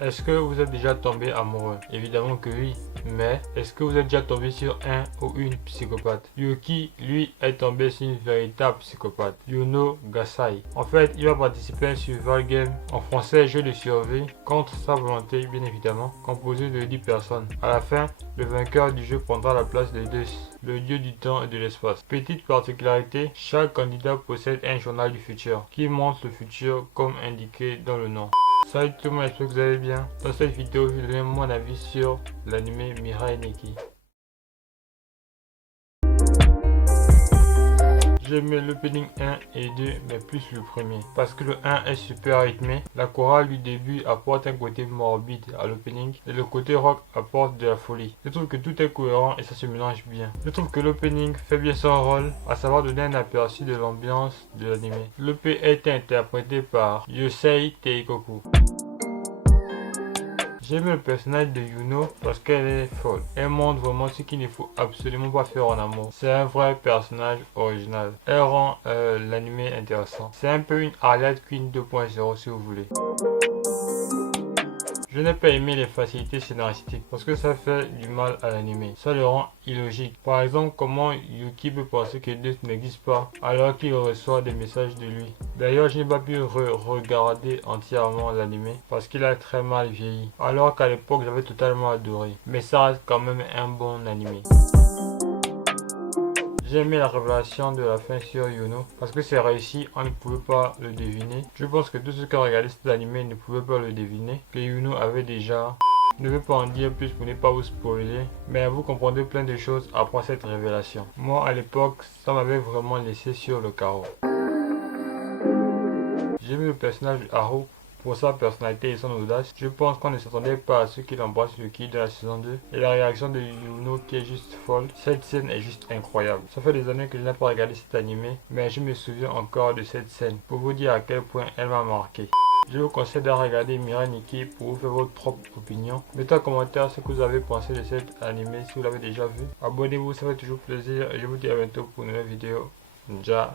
Est-ce que vous êtes déjà tombé amoureux? Évidemment que oui. Mais est-ce que vous êtes déjà tombé sur un ou une psychopathe? Yuki, lui, est tombé sur une véritable psychopathe. Yuno Gasai. En fait, il va participer à un survival game, en français jeu de survie, contre sa volonté bien évidemment, composé de 10 personnes. À la fin, le vainqueur du jeu prendra la place de Deus, le dieu du temps et de l'espace. Petite particularité, chaque candidat possède un journal du futur, qui montre le futur comme indiqué dans le nom. Salut tout le monde, j'espère que vous allez bien. Dans cette vidéo, je vais donner mon avis sur l'anime Mirai Nikki. J'ai aimé l'opening 1 et 2, mais plus le premier. Parce que le 1 est super rythmé. La chorale du début apporte un côté morbide à l'opening. Et le côté rock apporte de la folie. Je trouve que tout est cohérent et ça se mélange bien. Je trouve que l'opening fait bien son rôle, à savoir donner un aperçu de l'ambiance de l'anime. L'OP est interprété par Yosei Teikoku. J'aime le personnage de Yuno parce qu'elle est folle. Elle montre vraiment ce qu'il ne faut absolument pas faire en amour. C'est un vrai personnage original. Elle rend l'anime intéressant. C'est un peu une Harriet Queen 2.0 si vous voulez. Je n'ai pas aimé les facilités scénaristiques parce que ça fait du mal à l'anime. Ça le rend illogique. Par exemple, comment Yuki peut penser que Deus n'existe pas alors qu'il reçoit des messages de lui. D'ailleurs, je n'ai pas pu regarder entièrement l'anime parce qu'il a très mal vieilli. Alors qu'à l'époque, j'avais totalement adoré. Mais ça reste quand même un bon anime. J'ai aimé la révélation de la fin sur Yuno parce que c'est réussi, on ne pouvait pas le deviner. Je pense que tous ceux qui ont regardé cet anime ne pouvaient pas le deviner, que Yuno avait déjà... Je ne vais pas en dire plus pour ne pas vous spoiler, mais vous comprendrez plein de choses après cette révélation. Moi à l'époque, ça m'avait vraiment laissé sur le carreau. J'ai aimé le personnage de Haru pour sa personnalité et son audace. Je pense qu'on ne s'attendait pas à ce qu'il embrasse Yuki de la saison 2. Et la réaction de Yuno qui est juste folle. Cette scène est juste incroyable. Ça fait des années que je n'ai pas regardé cet animé, mais je me souviens encore de cette scène pour vous dire à quel point elle m'a marqué. Je vous conseille de regarder Mirai Nikki pour vous faire votre propre opinion. Mettez en commentaire ce que vous avez pensé de cet animé si vous l'avez déjà vu. Abonnez-vous, ça fait toujours plaisir et je vous dis à bientôt pour une nouvelle vidéo. Janet.